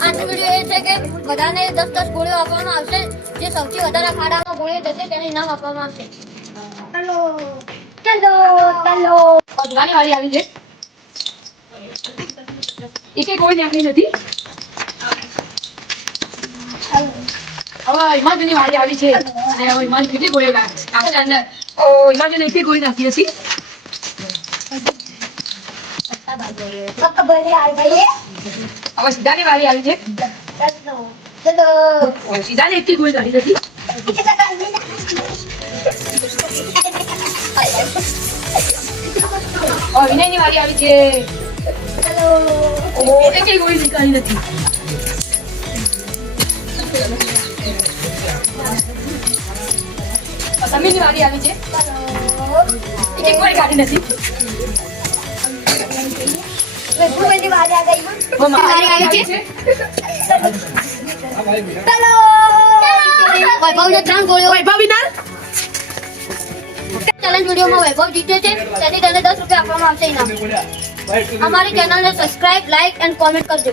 આજનો વિડીયો એ છે કે બધાને 10 ગોળીઓ આપવામાં આવશે. જે સૌથી વધારે ખાડામાં ગોળીઓ જશે તેને ઇનામ આપવામાં આવશે. ચલો ગાની વાળી આવી છે. એકે કોઈ નાખી નથી. હવે હિમાલયની વાળી આવી છે. અને હવે હિમાલય કેટલી ગોળીઓ નાખશે અંદર. ઓ હિમાલયને એકે ગોળી નાખી નથી. હવે સીધાની વાળી આવી છે. સીધાને એકે ગોળી નાખી નથી. વિનયની વાળી આવી છે. એકે ગોળી નીકળી નથી. સમીરની વાળી આવી છે. એકે ગોળી કાઢી નથી. વૈભવની વારી આ ગઈ. વાળી આવી છે. વૈભવને 3 ગોળીઓ. વૈભવ વિનર. ચેલેન્જ વિડીયોમાં વૈભવ જીતે છે. તેથી તેને 10 રૂપિયા આપવામાં આવશે ઇનામ. અમારી ચેનલને સબસ્ક્રાઇબ, લાઈક એન્ડ કોમેન્ટ કરજો.